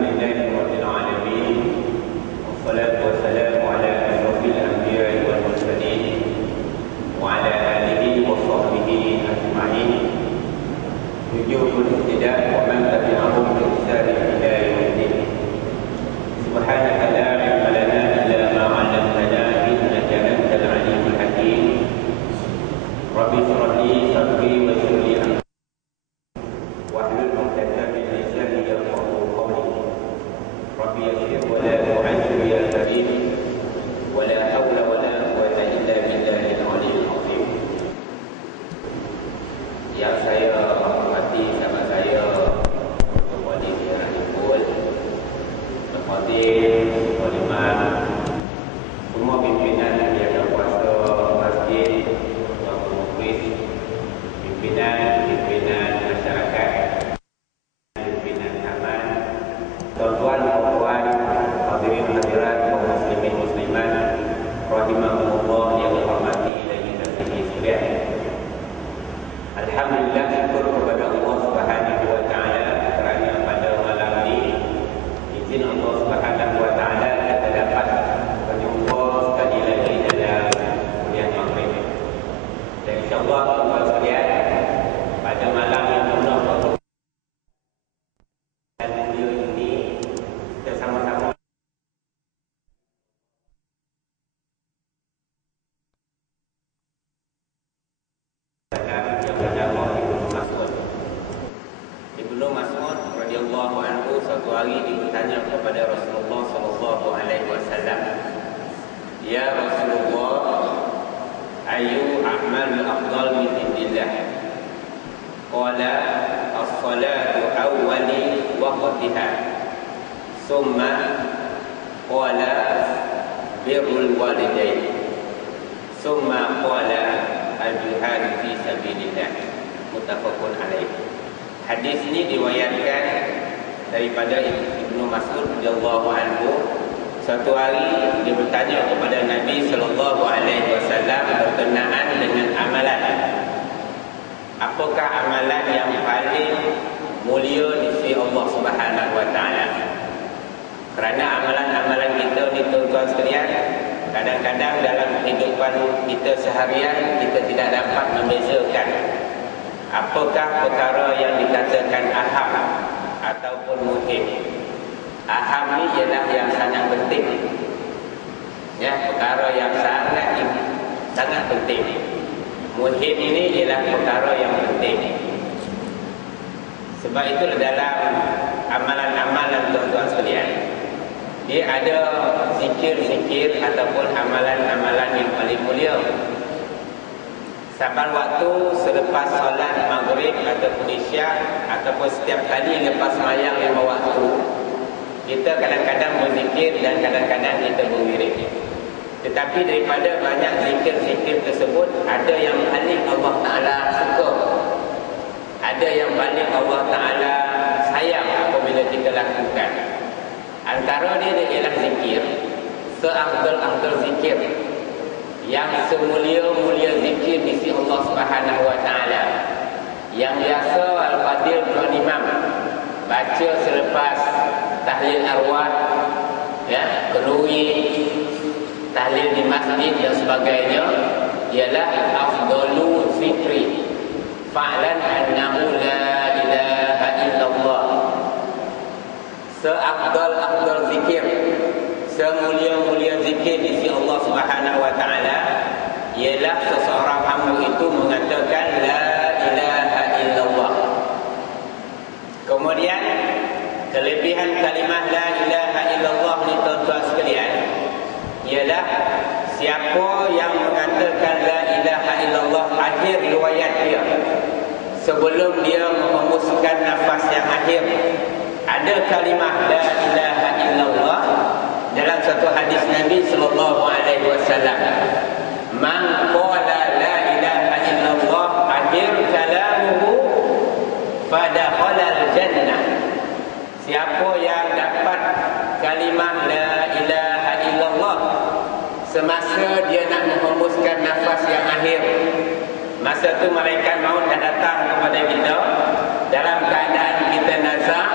لله رب العالمين والصلاة والسلام على أشرف الأنبياء والمرسلين وعلى آله وصحبه أجمعين وجوه الاهتداء ومن تبعهم بإحسان إلى يوم الدين. سبحانك لا علم لنا إلا ما علمتنا إنك أنت العليم الحكيم. رب اشرح لي صدري ويسر لي أمري واحلل عقدة من لساني يفقهوا قولي. رب يسر ولا تعسر يا كريم ولا حول ولا قوة إلا بالله العلي العظيم. Yang saya hormati sama saya Wali Rahimul, Al-Qadir, Waliman, semua pimpinan yang berkuasa masjid, pengurus, pimpinan masyarakat, pimpinan taman, tuan-tuan dan puan, hadirin hadirat kaum muslimin muslimat, rahimahumullah yang dihormati dan dikasihi sekalian. Alhamdulillah, syukur kepada Allah Subhanahu wa taala kerana pada malam ini izin Allah Subhanahu wa taala kita dapat berjumpa sekali lagi dalam kuliah maghrib. Dan insya-Allah tuan-tuan sekalian, pada malam yang penuh dan mulia ini kita sama-sama Ibnu Mas'ud radhiyallahu anhu suatu hari ditanya kepada Rasulullah sallallahu alaihi wasallam, "Ya Rasulullah, ayu a'mal afdal min indillah?" Qala as-salatu awwali waqtiha. Summa qala birrul walidain. Summa qala al-jihad fi sabilillah. Muttafaqun alaih. Hadis ini diriwayatkan daripada Ibnu Mas'ud radhiyallahu anhu. Suatu hari dia bertanya kepada Nabi sallallahu alaihi wasallam berkenaan dengan amalan. Apakah amalan yang paling mulia di sisi Allah Subhanahu wa taala? Kerana amalan-amalan kita ni tuan-tuan sekalian, kadang-kadang dalam kehidupan kita seharian kita tidak dapat membezakan apakah perkara yang dikatakan aham ataupun muhim. Aham ni ialah yang sangat penting, ya, perkara yang sangat penting. Muhim ini ialah perkara yang penting. Sebab itu dalam amalan-amalan tuan-tuan sekalian, dia ada zikir-zikir ataupun amalan-amalan yang paling mulia. Saban waktu selepas solat maghrib ataupun isyak ataupun setiap kali lepas sembahyang 5 waktu, kita kadang-kadang berzikir dan kadang-kadang kita berwirid. Tetapi daripada banyak zikir-zikir tersebut, ada yang paling Allah Ta'ala suka, ada yang paling Allah Ta'ala sayang apabila kita lakukan. Antara dia ialah zikir, seafdal-afdal zikir, yang semulia-mulia zikir di sisi Allah Subhanahu wa taala, yang biasa Al-Fadil Tuan Imam baca selepas tahlil arwah, ya, kenduri, tahlil di masjid dan sebagainya, ialah afdalu zikri fa'lan annahu la ilaha illallah. Seafdal-afdal zikir, semulia-mulia zikir di sisi Allah Subhanahu wa taala ialah seseorang hamba itu mengatakan la ilaha illallah. Kemudian kelebihan kalimah la ilaha illallah ni tuan-tuan sekalian ialah siapa yang mengatakan la ilaha illallah akhir riwayat dia, sebelum dia menghembuskan nafas yang akhir, ada kalimah la ilaha illallah. Dalam satu hadis Nabi sallallahu alaihi wasallam, man qala la ilaha illallah akhir kalamuhu fadakhala al-jannah. Siapa yang dapat kalimah la ilaha illallah semasa dia nak menghembuskan nafas yang akhir, masa tu malaikat maut dah datang kepada kita dalam keadaan kita nazar,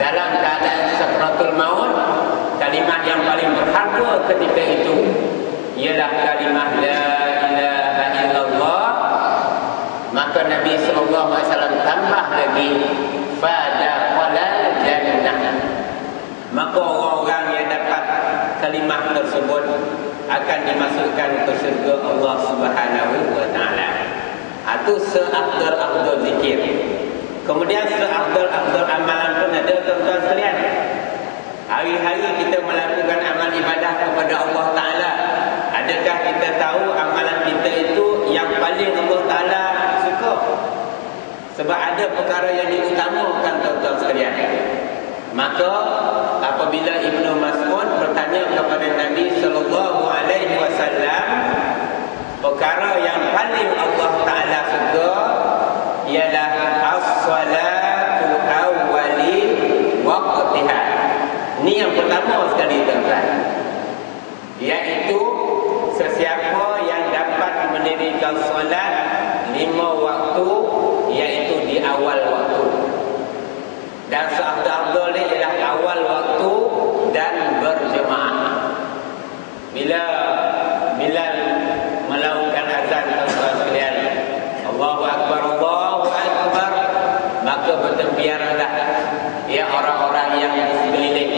dalam keadaan sakratul maut, kalimah yang paling berharga ketika itu ialah kalimah la ilaha illallah. Maka Nabi SAW tambah lagi fadaqalal jannah. Maka orang-orang yang dapat kalimah tersebut akan dimasukkan ke syurga Allah Subhanahu wa taala. Itu seafdal-afdal zikir. Kemudian seafdal-afdal amalan pun ada, tuan-tuan sekalian. Hari-hari kita melakukan amal ibadah kepada Allah Taala. Adakah kita tahu amalan kita itu yang paling Allah Taala suka? Sebab ada perkara yang diutamakan, tuan-tuan sekalian. Maka apabila Ibnu Mas'ud bertanya kepada Nabi sallallahu alaihi wasallam, perkara yang paling Allah Taala suka ialah as-salatu awwali waqtiha. Ini yang pertama sekali, tuan-tuan. Iaitu sesiapa yang dapat mendirikan solat 5 waktu, iaitu di awal waktu. Dan seafdal-afdal dia ialah awal waktu dan berjemaah. Bila Bilal melakukan azan, tuan-tuan sekalian, Allahu Akbar, Allahu Akbar, maka bertempiarlah ya orang-orang yang di sekeliling,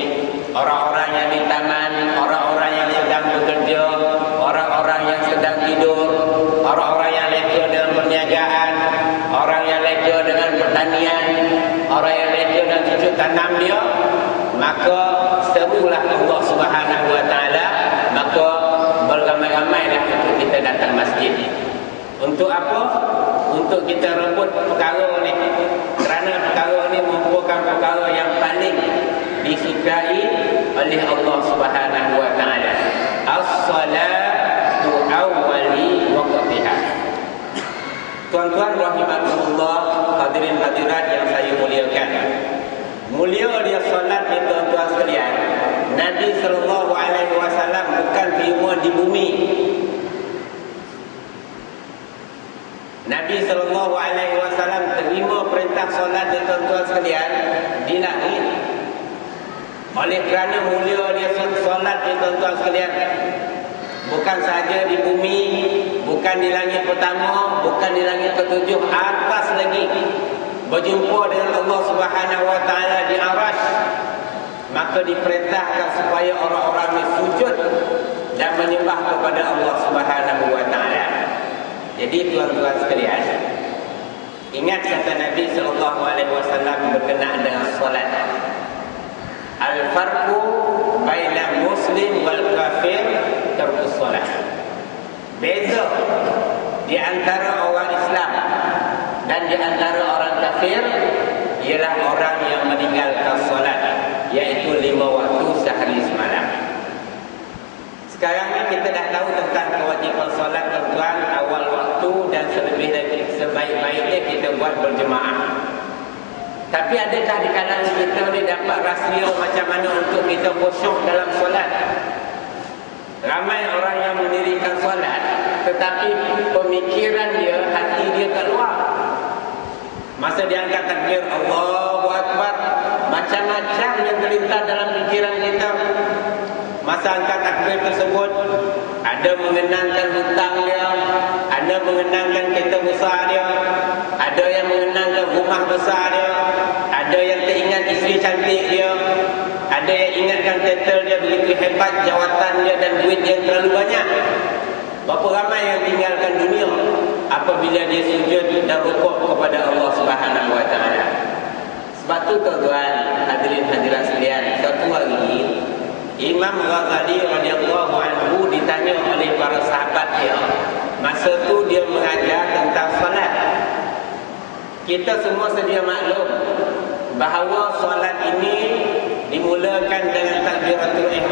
orang-orang yang di taman, orang-orang yang sedang bekerja, orang-orang yang sedang tidur, orang-orang yang leka dengan perniagaan, orang yang leka dengan pertanian, orang yang leka dengan cucuk tanam dia. Maka serulah Allah Subhanahu wa taala, maka beramai-ramailah untuk kita datang masjid. Untuk apa? Untuk kita rebut perkara ni. Kerana perkara ni merupakan perkara yang paling disukai oleh Allah Subhanahu wa taala. As-salatu awwali waqtiha. Tuan-tuan rahimakumullah, hadirin hadirat yang saya muliakan. Mulia dia solat ni, tuan-tuan sekalian. Nabi sallallahu alaihi wasallam bukan terima di bumi. Nabi sallallahu alaihi wasallam terima perintah solat ni, tuan-tuan sekalian, di langit. Oleh kerana mulia dia solat ni, tuan-tuan sekalian, bukan saja di bumi, bukan di langit pertama, bukan di langit ketujuh, atas lagi berjumpa dengan Allah Subhanahu wa taala di Arasy. Maka diperintahkan supaya orang-orang ini sujud dan menyembah kepada Allah Subhanahu wa taala. Jadi tuan-tuan sekalian, ingat kata Nabi sallallahu alaihi wasallam berkenaan dengan solat. Al-farqu baina muslim wal kafir tarkus solat. Beza di antara orang Islam dan di antara orang kafir ialah orang yang meninggalkan solat, iaitu 5 waktu sehari semalam. Sekarang ni kita dah tahu tentang kewajipan solat, tuan-tuan, awal waktu dan sebaik-baiknya kita buat berjemaah. Tapi adakah di kalangan kita ni dapat rahsia macam mana untuk kita khusyuk dalam solat? Ramai orang yang mendirikan solat, tetapi pemikiran dia, hati dia tak luar. Masa dia angkat takbir Allahu Akbar, macam-macam yang terlintas dalam fikiran kita. Masa angkat takbir tersebut, ada mengenangkan hutang dia, ada mengenangkan kereta besar dia, ada yang mengenangkan rumah besar dia, ada yang teringat isteri cantik dia, ada yang ingatkan titel dia begitu hebat, jawatan dia dan duit yang terlalu banyak. Berapa ramai yang tinggalkan dunia apabila dia sujud dan rukuk kepada Allah Subhanahu wa taala. Sebab tu, tuan-tuan, hadirin hadirat sekalian, satu hari Imam Ghazali radhiyallahu anhu ditanya oleh para sahabat dia. Masa tu dia mengajar tentang solat. Kita semua sedia maklum bahawa solat ini dimulakan dengan takbiratul ihram.